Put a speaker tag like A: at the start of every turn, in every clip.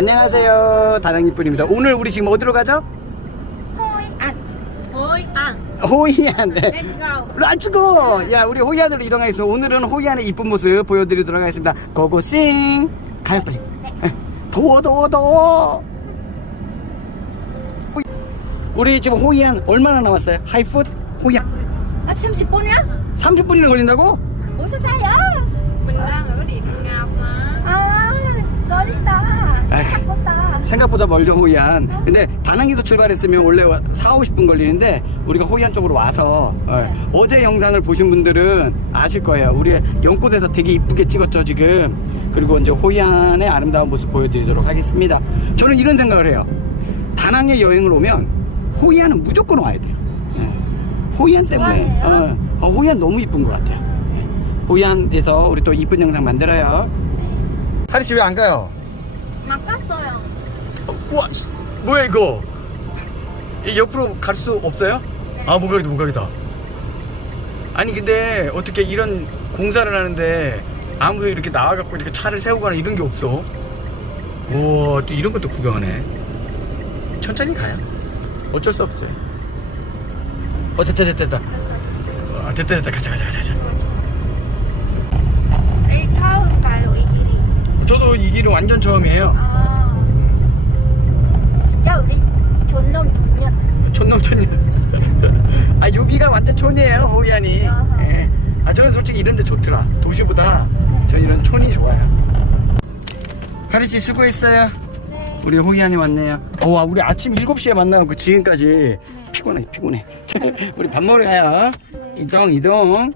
A: 안녕하세요. 다랑이뿐입니다. 오늘 우리 지금 어디로 가죠?
B: Ăn
A: 호이안. 네.
B: Let's go
A: 렛츠고! 야, 우리 호이안으로 이동하겠습니다. 오늘은 호이안의 이쁜 모습 보여드리도록 하겠습니다. 고고싱! 가요, 빨리. 예. 더워, 더워, 더워! 호이- 우리 지금 호이안 얼마나 남았어요? 하이풋? 호이안.
B: À, 30분이야?
A: 30분이나 걸린다고?
B: Vậy? Mình đang 멀리다
A: 에이.
B: 생각보다
A: 생각보다 멀죠, 호이안. 근데 다낭에서 출발했으면 원래 4, 50분 걸리는데 우리가 호이안 쪽으로 와서 어, 제 영상을 보신 분들은 아실 거예요. 우리 연꽃에서 되게 이쁘게 찍었죠, 지금. 그리고 이제 호이안의 아름다운 모습 보여드리도록 하겠습니다. 저는 이런 생각을 해요. 다낭에 여행을 오면 호이안은 무조건 와야 돼요. 예. 호이안 때문에. 어, 어, 호이안 너무 이쁜 것 같아요. 예. 호이안에서 우리 또 이쁜 영상 만들어요. 하리 씨 왜 안 가요?
B: 막았어요
A: 와, 씨, 뭐야 이거? 이 옆으로 갈 수 없어요? 아, 못 가겠다, 못 가겠다. 아니 근데 어떻게 이런 공사를 하는데 아무도 이렇게 나와갖고 이렇게 차를 세우거나 이런 게 없어? 우와, 또 이런 것도 구경하네. 천천히 가요. 어쩔 수 없어요. 어, 됐다, 됐다, 됐다. 아, 됐다, 됐다. 가자, 가자, 가자. 가자.
B: Đi 처음 가요 이 길이
A: 저도 이 길은 완전 처음이에요.
B: 아 진짜 우리 존놈 존년
A: 촌놈 촌년. 아 여기가 완전 촌이에요 호이안이.
B: 아하.
A: 예. 아 저는 솔직히 이런데 좋더라. 도시보다 전 이런 촌이 좋아요. 하리 씨 수고했어요.
B: 네
A: 우리 호이안이 왔네요. 와 우리 아침 7시에 만나놓고 지금까지 피곤해 피곤해. 우리 밥 먹으러 가요. 이동 이동.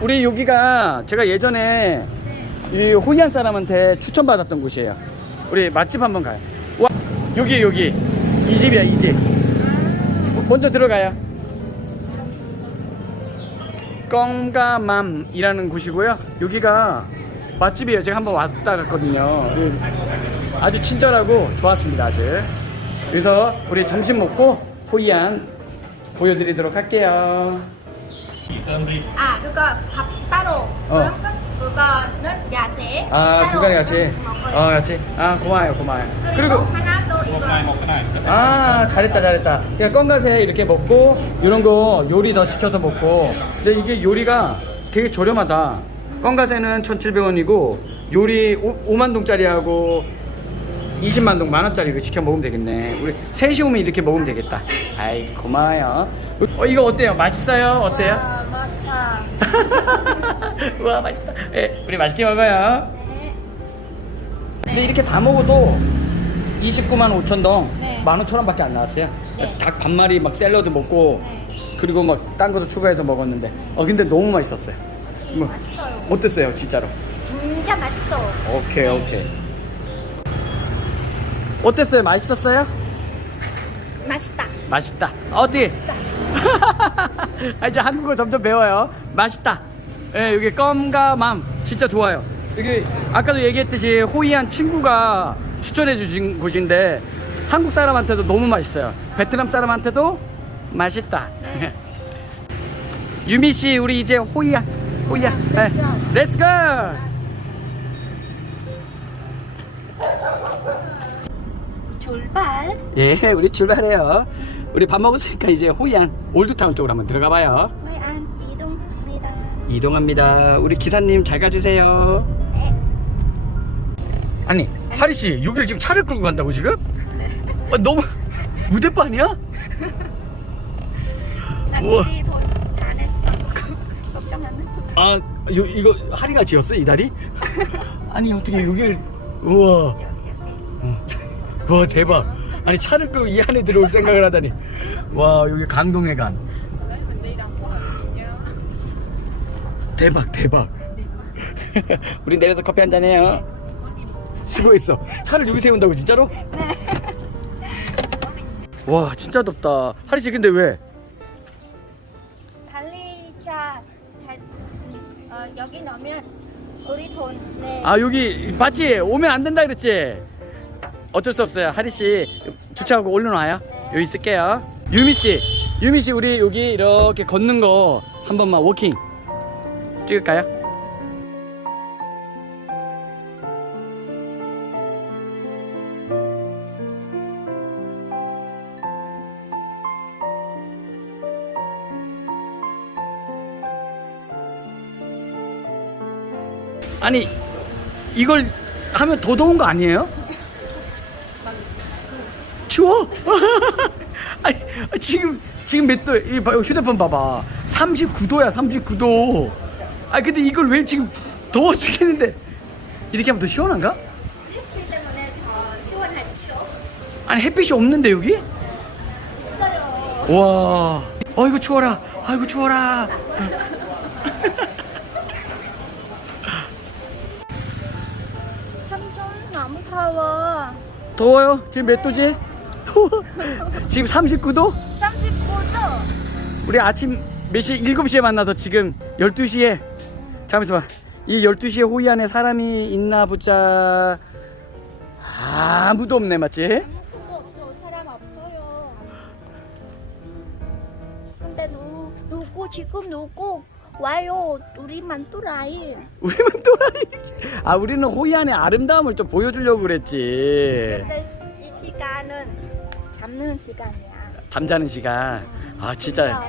A: 우리 여기가 제가 예전에 이 호이안 사람한테 추천받았던 곳이에요. 우리 맛집 한번 가요. 와 여기 여기 이 집이야 이 집. 먼저 들어가요. 껌가맘이라는 곳이고요. 여기가 맛집이에요. 제가 한번 왔다 갔거든요. 그 아주 친절하고 좋았습니다. 아주. 그래서 우리 점심 먹고 호이안 보여드리도록 할게요.
B: 아 그거 밥 따로
A: 어.
B: 그- 그거는 야채.
A: 아 중간에 같이.
B: 먹어요.
A: 어 같이. 아 고마워요 고마워요.
B: 그리고,
A: 그리고
B: 하나 또 이거.
A: 아 잘했다 잘했다. 그냥 건가세 이렇게 먹고 이런 거 요리 더 시켜서 먹고. 근데 이게 요리가 되게 저렴하다. 건가세는 1700원이고 요리 5, 만 동짜리 하고 20만 동 만원짜리 이거 시켜 먹으면 되겠네. 우리 셋이 오면 이렇게 먹으면 되겠다. 아이 고마워요. 어 이거 어때요? 맛있어요? 어때요?
B: 아 맛있다
A: 우와 맛있다 예 우리 맛있게 먹어요
B: 네.
A: 근데 이렇게 다 먹어도 29만 5천 동,
B: 네.
A: 15,000원밖에 안 나왔어요.
B: 네.
A: 닭 반마리 막 샐러드 먹고
B: 네.
A: 그리고 막 딴 것도 추가해서 먹었는데 어 근데 너무 맛있었어요.
B: 그치
A: 뭐,
B: 맛있어요
A: 어땠어요, 진짜로?
B: 진짜 맛있어
A: 오케이
B: 네.
A: 오케이. 어땠어요? 맛있었어요?
B: 맛있다
A: 맛있다. 어디? 아, 이제 한국어 점점 배워요. 맛있다. 예, 여기 껌과 맘 진짜 좋아요. 여기 아까도 얘기했듯이 호이안 친구가 추천해 주신 곳인데 한국 사람한테도 너무 맛있어요. 베트남 사람한테도 맛있다. 유미 씨, 우리 이제 호이안, 호이안, 예, 렛츠고.
B: 출발
A: 예, 우리 출발해요. 우리 밥 먹었으니까 이제 호이안 올드타운 쪽으로 한번 들어가 봐요.
B: 호이안 이동합니다
A: 이동합니다. 우리 기사님 잘 가주세요.
B: 네
A: 아니, 하리 씨, 여기를 지금 차를 끌고 간다고 지금? 아, 너무 무대반이야?
B: 나
A: 우와. 아, 요, 이거 하리가 지었어 이 다리? 아니 어떻게 여기를 우와,
B: 여기 여기
A: 와 대박. 아니 차를 끌고 이 안에 들어올 생각을 하다니. 와 여기 강동해관. 대박 대박. 우리 내려서 커피 한 잔 해요. 수고했어. 차를 여기 세운다고 진짜로? 와 진짜 덥다. 하리 씨 근데 왜?
B: 관리자 잘 어, 여기 넣으면 우리 돈 네.
A: 아 여기 맞지? 오면 안 된다 그랬지? 어쩔 수 없어요. 하리 씨 주차하고 올려놔요. 여기 있을게요. 유미 씨, 유미 씨 우리 여기 이렇게 걷는 거 한 번만 워킹 찍을까요? 아니 이걸 하면 더 더운 거 아니에요? 추워? 아니 지금 지금 몇 도? 이 봐, 휴대폰 봐봐. 39도야 39도. 아 근데 이걸 왜 지금 더워 죽겠는데 이렇게 하면 더 시원한가?
B: 햇빛 때문에 더 시원하지요.
A: 아니 햇빛이 없는데 여기?
B: 있어요.
A: 와, 아이고 추워라, 아이고 추워라.
B: 삼촌 너무 더워.
A: 더워요? 지금 몇 도지? 더워. 지금 39도?
B: 39도.
A: 우리 아침 몇 시? 7시에 만나서 지금 12시에 잠깐만 있어봐. 이 12시에 호이 안에 사람이 있나 보자. 아무도 없네, 맞지?
B: 아무것도 없어. 사람 없어요. 근데 누, 누구 지금 누구 와요? 우리만 뚜라이.
A: 우리만 또라이. 아, 우리는 호이 안의 아름다움을 좀 보여주려고 그랬지.
B: 근데 잡는 시간이야.
A: 잠자는 시간. 아, 진짜.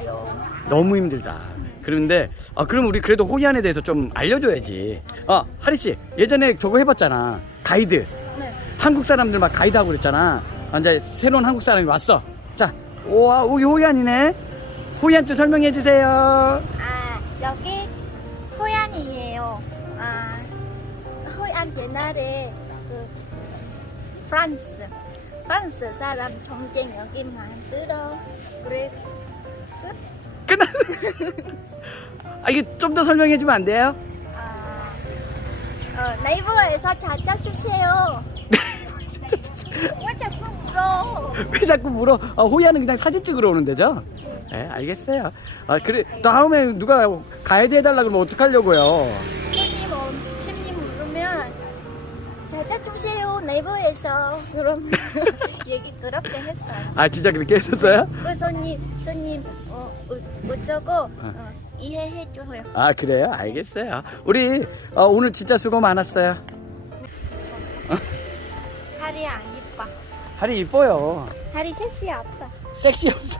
A: 너무 힘들다. 그런데 아 그럼 우리 그래도 호이안에 대해서 좀 알려줘야지. 아 하리 씨 예전에 저거 해봤잖아. 가이드.
B: 네.
A: 한국 사람들 막 가이드 하고 그랬잖아. 아, 이제 새로운 한국 사람이 왔어. 자, 와 여기 호이안이네. 호이안 좀 설명해 주세요.
B: 아 여기 호얀이에요. 아 호얀 옛날에 그 프랑스 프랑스 사람 전쟁 여기 만들어 그래
A: 끝나. 아 이게 좀 더 설명해 주면 안 돼요?
B: 아 어, 네이버에서 찾아주세요. 왜 자꾸 물어?
A: 왜 자꾸 물어? 아, 호이안은 그냥 사진 찍으러 오는 데죠? 네, 알겠어요. 아 그래 다음에 누가 가이드 해달라 그러면 어떡하려고요?
B: 찾아주세요 네이버에서 그럼 얘기 그렇게 했어요.
A: 아 진짜 그렇게 했었어요?
B: 그 손님 손님 어, 어, 어쩌고 어, 이해해 줘요.
A: 아 그래요? 알겠어요. 우리 어, 오늘 진짜 수고 많았어요.
B: 다리 안 이뻐.
A: 하리 이뻐요.
B: 다리 섹시 없어.
A: 섹시 없어.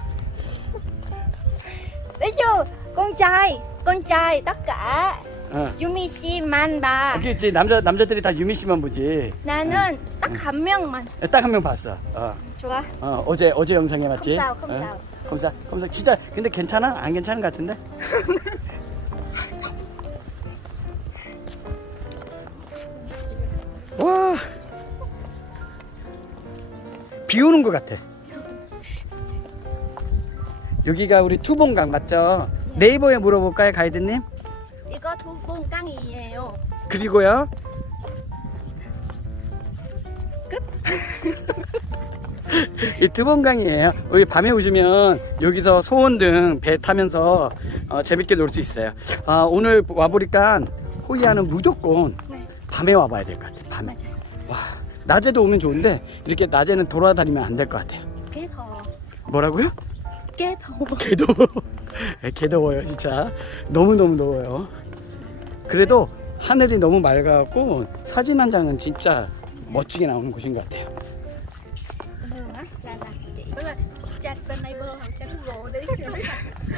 B: Ví dụ con trai, con trai tất cả
A: 어.
B: Yumi 씨만 봐.
A: 그렇지 남자 남자들이 다 유미 씨만 보지.
B: 나는 딱 한 명만.
A: 딱 한 명 봤어. 어.
B: 좋아.
A: 어 어제 어제 영상에 맞지?
B: 컴사우, 컴사우.
A: 어? 컴사 컴사 진짜 근데 괜찮아? 안 괜찮은 것 같은데? 와. 비 오는 것 같아. 여기가 우리 투봉강 맞죠? 네이버에 물어볼까요, 가이드님?
B: 두봉깡이에요.
A: 그리고요.
B: 끝.
A: 이 두봉강이에요. 여기 밤에 오시면 여기서 소원등 배 타면서 어, 재밌게 놀 수 있어요. 아, 오늘 와보니까 호이안은 무조건
B: 네,
A: 밤에 와봐야 될 것 같아요. 밤에.
B: 맞아요.
A: 와, 낮에도 오면 좋은데 이렇게 낮에는 돌아다니면 안 될 것 같아요.
B: 개 더워.
A: 뭐라고요?
B: 개 더워.
A: 개 더워. 네, 개더워요, 진짜. 너무너무 더워요. 그래도 하늘이 너무 맑아갖고 사진 한 장은 진짜 멋지게 나오는 곳인 것 같아요.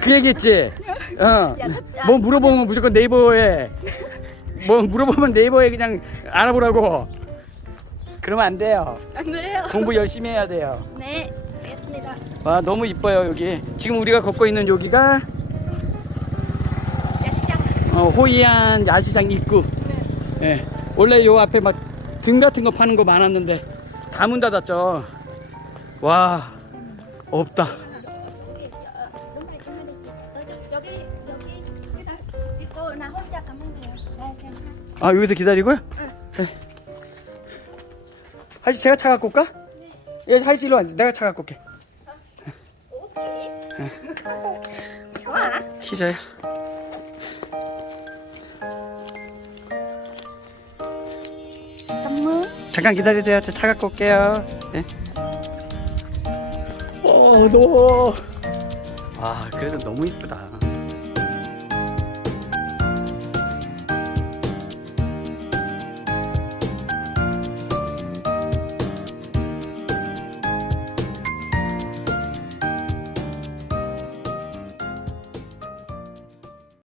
A: 그 얘기했지? 어. 뭐 물어보면 무조건 네이버에 뭐 물어보면 네이버에 그냥 알아보라고. 그러면 안 돼요.
B: Anh 돼요.
A: 공부 열심히 해야 돼요.
B: 네, 알겠습니다.
A: 와 너무 이뻐요 여기. 지금 우리가 걷고 있는 여기가. 어, 호이안 야시장 입구. 예. 원래 요 앞에 막 등 같은 거 파는 거 많았는데 다 문 닫았죠. 와 없다.
B: 여기, 어, 여기 있고 나 혼자 가면 돼요. 네, 괜찮아.
A: 아 여기서 기다리고요? 네. 하시 제가 차 갖고 올까? 예, 하시 일로 와. 내가 차 갖고 올게.
B: 오케이. 좋아.
A: 시 잠깐 기다리세요. 저 차 갖고 올게요. 네. 어, 더워. 아, 그래도 너무 이쁘다.